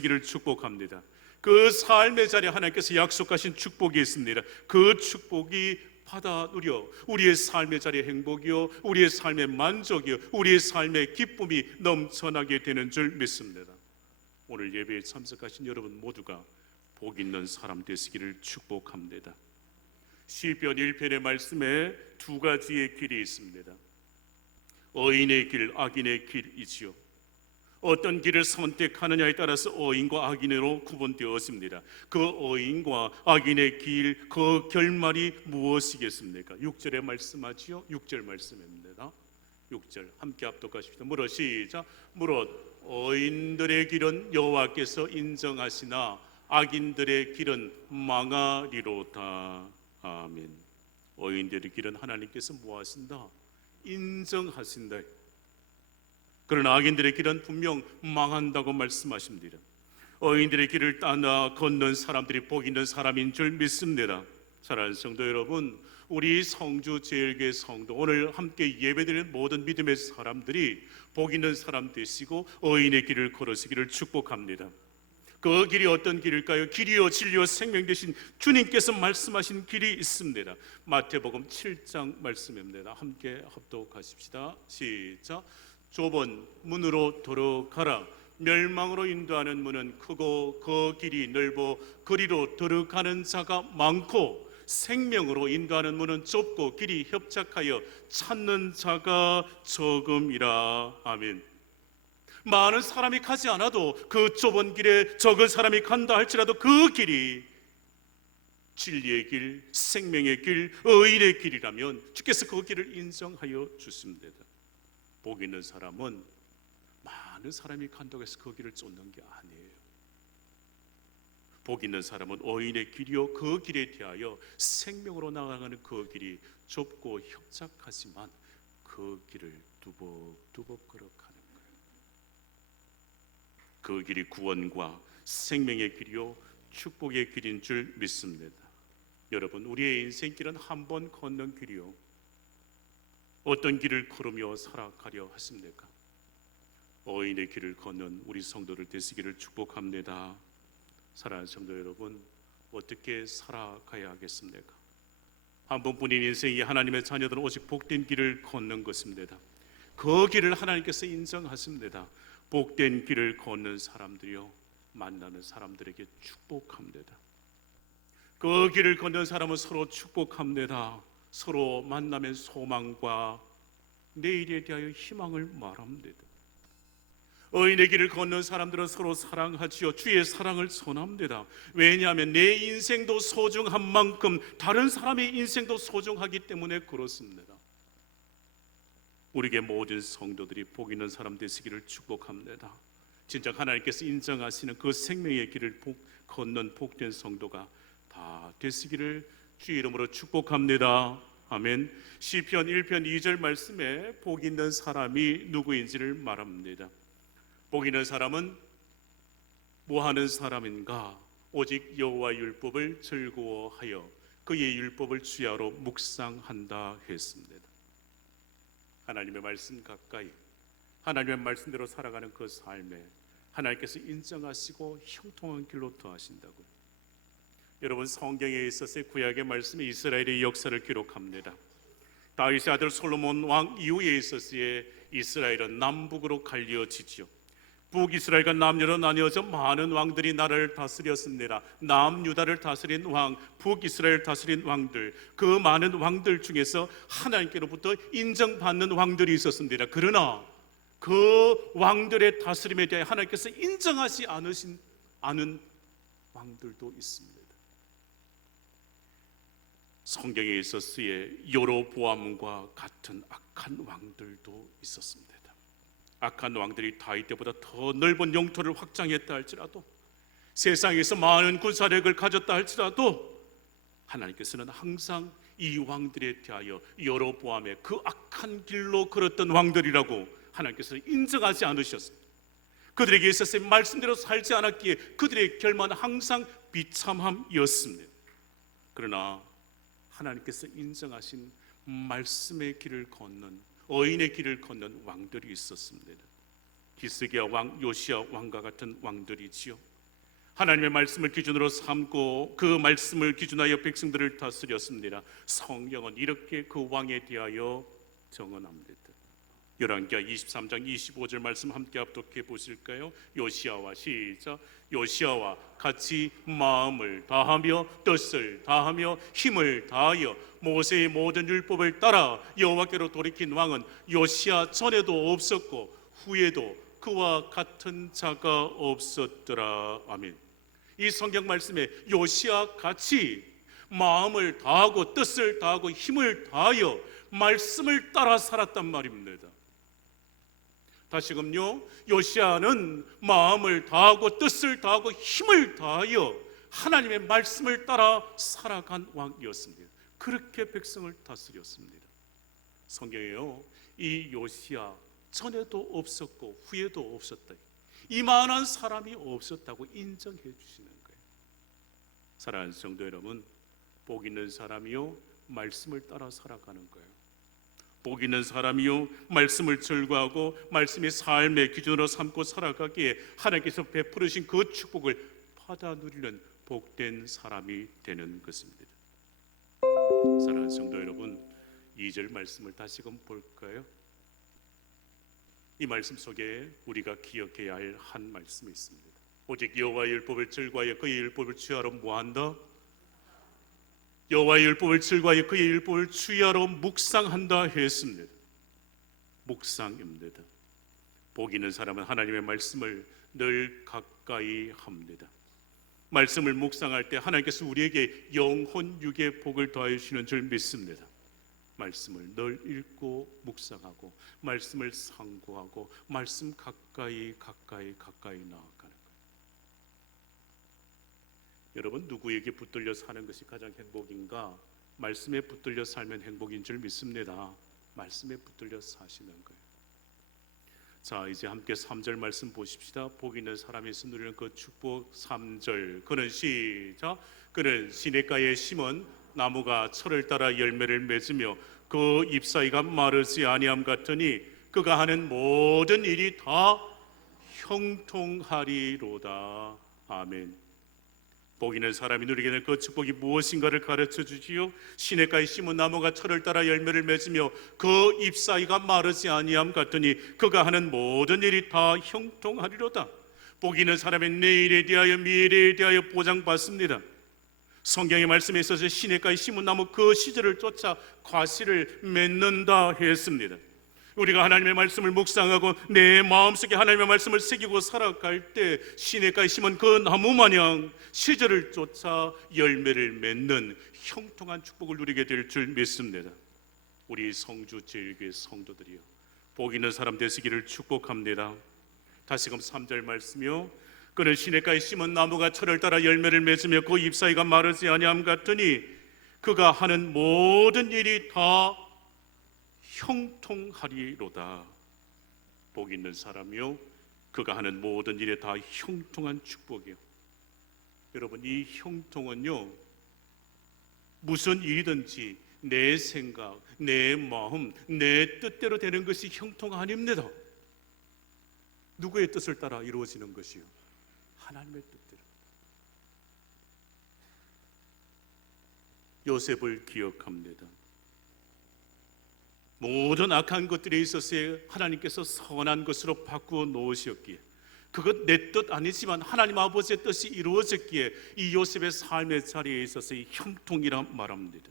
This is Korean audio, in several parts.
되시기를 축복합니다. 그 삶의 자리에 하나님께서 약속하신 축복이 있습니다. 그 축복이 받아 누려 우리의 삶의 자리에 행복이요, 우리의 삶의 만족이요, 우리의 삶의 기쁨이 넘쳐나게 되는 줄 믿습니다. 오늘 예배에 참석하신 여러분 모두가 복 있는 사람 되시기를 축복합니다. 시편 1편의 말씀에 두 가지의 길이 있습니다. 의인의 길, 악인의 길이지요. 어떤 길을 선택하느냐에 따라서 의인과 악인으로 구분되었습니다. 그 의인과 악인의 길, 그 결말이 무엇이겠습니까? 6절에 말씀하지요. 6절 말씀입니다. 6절 함께 합독하십시다. 무릇 시작. 무릇 의인들의 길은 여호와께서 인정하시나 악인들의 길은 망하리로다. 아멘. 의인들의 길은 하나님께서 뭐하신다? 인정하신다. 그러나 악인들의 길은 분명 망한다고 말씀하십니다. 의인들의 길을 따라 걷는 사람들이 복 있는 사람인 줄 믿습니다. 사랑하는 성도 여러분, 우리 성주 제일교회 성도, 오늘 함께 예배드리는 모든 믿음의 사람들이 복 있는 사람 되시고 의인의 길을 걸으시기를 축복합니다. 그 길이 어떤 길일까요? 길이요 진리요 생명 되신 주님께서 말씀하신 길이 있습니다. 마태복음 7장 말씀입니다. 함께 합독하십시다. 시작. 좁은 문으로 들어가라. 멸망으로 인도하는 문은 크고 그 길이 넓어 그리로 들어가는 자가 많고 생명으로 인도하는 문은 좁고 길이 협착하여 찾는 자가 적음이라. 아멘. 많은 사람이 가지 않아도 그 좁은 길에 적은 사람이 간다 할지라도 그 길이 진리의 길, 생명의 길, 의인의 길이라면 주께서 그 길을 인정하여 주십니다. 복 있는 사람은 많은 사람이 간다고 해서 그 길을 쫓는 게 아니에요. 복 있는 사람은 의인의 길이요 그 길에 대하여 생명으로 나아가는 그 길이 좁고 협착하지만 그 길을 두벅두벅 걸어가는 거예요. 그 길이 구원과 생명의 길이요 축복의 길인 줄 믿습니다. 여러분, 우리의 인생길은 한 번 걷는 길이요, 어떤 길을 걸으며 살아가려 하십니까? 의인의 길을 걷는 우리 성도들 되시기를 축복합니다. 사랑하는 성도 여러분, 어떻게 살아가야 하겠습니까? 한 번뿐인 인생이 하나님의 자녀들은 오직 복된 길을 걷는 것입니다. 그 길을 하나님께서 인정하십니다. 복된 길을 걷는 사람들이요, 만나는 사람들에게 축복합니다. 그 길을 걷는 사람은 서로 축복합니다. 서로 만나면 소망과 내일에 대하여 희망을 말합니다. 의인의 길을 걷는 사람들은 서로 사랑하지요. 주의 사랑을 선합니다. 왜냐하면 내 인생도 소중한 만큼 다른 사람의 인생도 소중하기 때문에 그렇습니다. 우리에게 모든 성도들이 복 있는 사람 되시기를 축복합니다. 진짜 하나님께서 인정하시는 그 생명의 길을 걷는 복된 성도가 다 되시기를 주의 이름으로 축복합니다. 아멘. 시편 1편 2절 말씀에 복 있는 사람이 누구인지를 말합니다. 복 있는 사람은 뭐 하는 사람인가? 오직 여호와 율법을 즐거워하여 그의 율법을 주야로 묵상한다 했습니다. 하나님의 말씀 가까이, 하나님의 말씀대로 살아가는 그 삶에 하나님께서 인정하시고 형통한 길로 더하신다고요. 여러분, 성경에 있어서 구약의 말씀이 이스라엘의 역사를 기록합니다. 다윗의 아들 솔로몬 왕 이후에 있어서의 이스라엘은 남북으로 갈려지죠. 북이스라엘과 남유로 나뉘어져 많은 왕들이 나라를 다스렸습니다. 남유다를 다스린 왕, 북이스라엘 다스린 왕들, 그 많은 왕들 중에서 하나님께로부터 인정받는 왕들이 있었습니다. 그러나 그 왕들의 다스림에 대해 하나님께서 인정하지 않은 왕들도 있습니다. 성경에 있어서의 여로보암과 같은 악한 왕들도 있었습니다. 악한 왕들이 다윗 때보다 더 넓은 영토를 확장했다 할지라도, 세상에서 많은 군사력을 가졌다 할지라도 하나님께서는 항상 이 왕들에 대하여 여로보암의 그 악한 길로 걸었던 왕들이라고 하나님께서 인정하지 않으셨습니다. 그들에게 있어서 말씀대로 살지 않았기에 그들의 결말은 항상 비참함이었습니다. 그러나 하나님께서 인정하신 말씀의 길을 걷는, 의인의 길을 걷는 왕들이 있었습니다. 히스기야 왕, 요시야 왕과 같은 왕들이지요. 하나님의 말씀을 기준으로 삼고 그 말씀을 기준하여 백성들을 다스렸습니다. 성경은 이렇게 그 왕에 대하여 정언합니다. 열왕기하 23장 25절 말씀 함께 합독해 보실까요? 요시야와 시작. 요시야와 같이 마음을 다하며 뜻을 다하며 힘을 다하여 모세의 모든 율법을 따라 여호와께로 돌이킨 왕은 요시야 전에도 없었고 후에도 그와 같은 자가 없었더라. 아멘. 이 성경 말씀에 요시야 같이 마음을 다하고 뜻을 다하고 힘을 다하여 말씀을 따라 살았단 말입니다. 다시금요, 요시야는 마음을 다하고 뜻을 다하고 힘을 다하여 하나님의 말씀을 따라 살아간 왕이었습니다. 그렇게 백성을 다스렸습니다. 성경에요, 이 요시야 전에도 없었고 후에도 없었다, 이만한 사람이 없었다고 인정해 주시는 거예요. 사랑하는 성도 여러분, 복 있는 사람이요 말씀을 따라 살아가는 거예요. 복 있는 사람이요 말씀을 즐거워하고 말씀의 삶의 기준으로 삼고 살아가기에 하나님께서 베푸르신 그 축복을 받아 누리는 복된 사람이 되는 것입니다. 사랑하는 성도 여러분, 2절 말씀을 다시금 볼까요? 이 말씀 속에 우리가 기억해야 할 한 말씀이 있습니다. 오직 여호와의 율법을 즐거워하여 그의 율법을 취하러 뭐한다? 여호와의 율법을 즐거워하여 그의 율법을 취하러 묵상한다 했습니다. 묵상입니다. 복 있는 사람은 하나님의 말씀을 늘 가까이 합니다. 말씀을 묵상할 때 하나님께서 우리에게 영혼 육의 복을 더하여 주시는 줄 믿습니다. 말씀을 늘 읽고 묵상하고 말씀을 상고하고 말씀 가까이 나아가는 거예요. 여러분, 누구에게 붙들려 사는 것이 가장 행복인가? 말씀에 붙들려 살면 행복인 줄 믿습니다. 말씀에 붙들려 사시는 거예요. 자, 이제 함께 3절 말씀 보십시다. 복 있는 사람에서 누리는 그 축복. 3절, 그는 시작. 그는 시냇가에 심은 나무가 철을 따라 열매를 맺으며 그 잎사이가 마르지 아니함 같으니 그가 하는 모든 일이 다 형통하리로다. 아멘. 복 있는 사람이 누리게 될 그 축복이 무엇인가를 가르쳐 주지요. 시냇가에 심은 나무가 철을 따라 열매를 맺으며 그 잎사이가 마르지 아니함 같으니 그가 하는 모든 일이 다 형통하리로다. 복 있는 사람의 내일에 대하여 미래에 대하여 보장받습니다. 성경의 말씀에 있어서 시냇가에 심은 나무 그 시절을 쫓아 과실을 맺는다 했습니다. 우리가 하나님의 말씀을 묵상하고 내 마음속에 하나님의 말씀을 새기고 살아갈 때 시냇가에 심은 그 나무 마냥 시절을 쫓아 열매를 맺는 형통한 축복을 누리게 될 줄 믿습니다. 우리 성주 제일교회 성도들이요, 복 있는 사람 되시기를 축복합니다. 다시금 3절 말씀이요. 그는 시냇가에 심은 나무가 철을 따라 열매를 맺으며 그 잎사이가 마르지 아니함 같으니 그가 하는 모든 일이 다 형통하리로다. 복 있는 사람이요, 그가 하는 모든 일에 다 형통한 축복이요. 여러분, 이 형통은요, 무슨 일이든지 내 생각, 내 마음, 내 뜻대로 되는 것이 형통 아닙니다. 누구의 뜻을 따라 이루어지는 것이요? 하나님의 뜻대로. 요셉을 기억합니다. 모든 악한 것들에 있어서 하나님께서 선한 것으로 바꾸어 놓으셨기에, 그것 내 뜻 아니지만 하나님 아버지의 뜻이 이루어졌기에 이 요셉의 삶의 자리에 있어서의 형통이라 말합니다.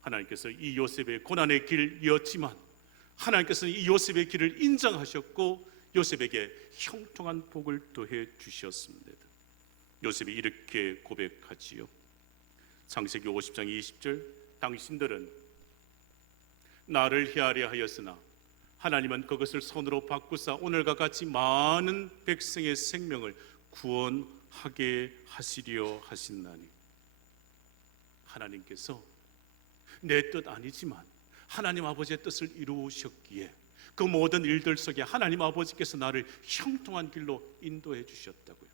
하나님께서 이 요셉의 고난의 길이었지만 하나님께서는 이 요셉의 길을 인정하셨고 요셉에게 형통한 복을 더해 주셨습니다. 요셉이 이렇게 고백하지요. 창세기 50장 20절, 당신들은 나를 헤아려 하였으나 하나님은 그것을 손으로 바꾸사 오늘과 같이 많은 백성의 생명을 구원하게 하시려 하신다니. 하나님께서 내 뜻 아니지만 하나님 아버지의 뜻을 이루셨기에 그 모든 일들 속에 하나님 아버지께서 나를 형통한 길로 인도해 주셨다고요.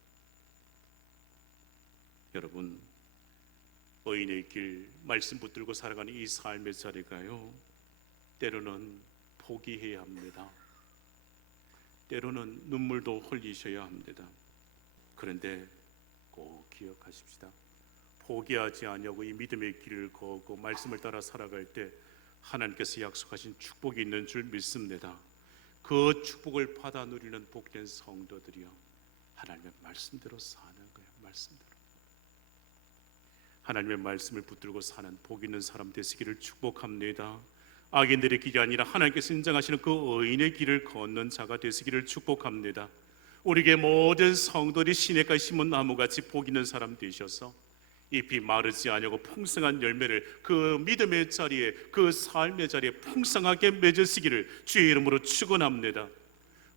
여러분, 의인의 길, 말씀 붙들고 살아가는 이 삶의 자리가요, 때로는 포기해야 합니다. 때로는 눈물도 흘리셔야 합니다. 그런데 꼭 기억하십시다. 포기하지 아니하고 이 믿음의 길을 걷고 말씀을 따라 살아갈 때 하나님께서 약속하신 축복이 있는 줄 믿습니다. 그 축복을 받아 누리는 복된 성도들이요, 하나님의 말씀대로 사는 거예요. 말씀대로 하나님의 말씀을 붙들고 사는 복 있는 사람 되시기를 축복합니다. 악인들의 길이 아니라 하나님께서 인정하시는 그 의인의 길을 걷는 자가 되시기를 축복합니다. 우리에게 모든 성도들이 시냇가에 심은 나무같이 복 있는 사람 되셔서 잎이 마르지 아니하고 풍성한 열매를 그 믿음의 자리에, 그 삶의 자리에 풍성하게 맺으시기를 주의 이름으로 축원합니다.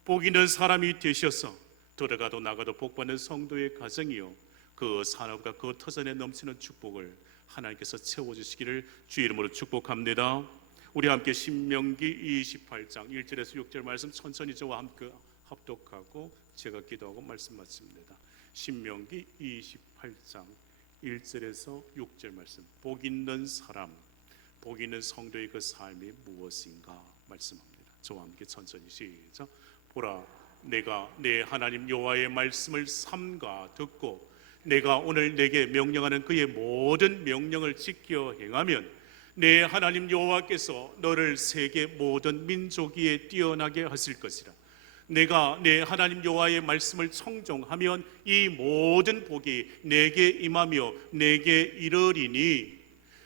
복 있는 사람이 되셔서 들어가도 나가도 복받는 성도의 가정이요, 그 산업과 그 터전에 넘치는 축복을 하나님께서 채워주시기를 주의 이름으로 축복합니다. 우리 함께 신명기 28장 1절에서 6절 말씀 천천히 저와 함께 합독하고 제가 기도하고 말씀 마칩니다. 신명기 28장 1절에서 6절 말씀. 복 있는 사람, 복 있는 성도의 그 삶이 무엇인가 말씀합니다. 저와 함께 천천히 시작. 보라, 내가 내 하나님 여호와의 말씀을 삼가 듣고 내가 오늘 내게 명령하는 그의 모든 명령을 지켜 행하면 내 하나님 여호와께서 너를 세계 모든 민족 위에 뛰어나게 하실 것이라. 내가 내 하나님 여호와의 말씀을 청종하면 이 모든 복이 내게 임하며 내게 이르리니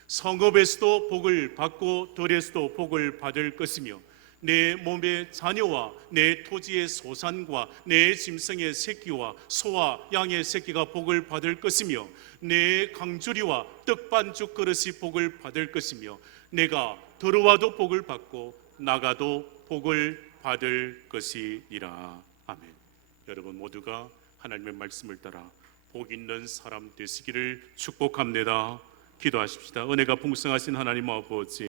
성읍에서도 복을 받고 들에서도 복을 받을 것이며 내 몸의 자녀와 내 토지의 소산과 내 짐승의 새끼와 소와 양의 새끼가 복을 받을 것이며 내 강주리와 떡반죽 그릇이 복을 받을 것이며 내가 들어와도 복을 받고 나가도 복을 받을 것이니라. 아멘. 여러분 모두가 하나님의 말씀을 따라 복 있는 사람 되시기를 축복합니다. 기도하십시다. 은혜가 풍성하신 하나님 아버지,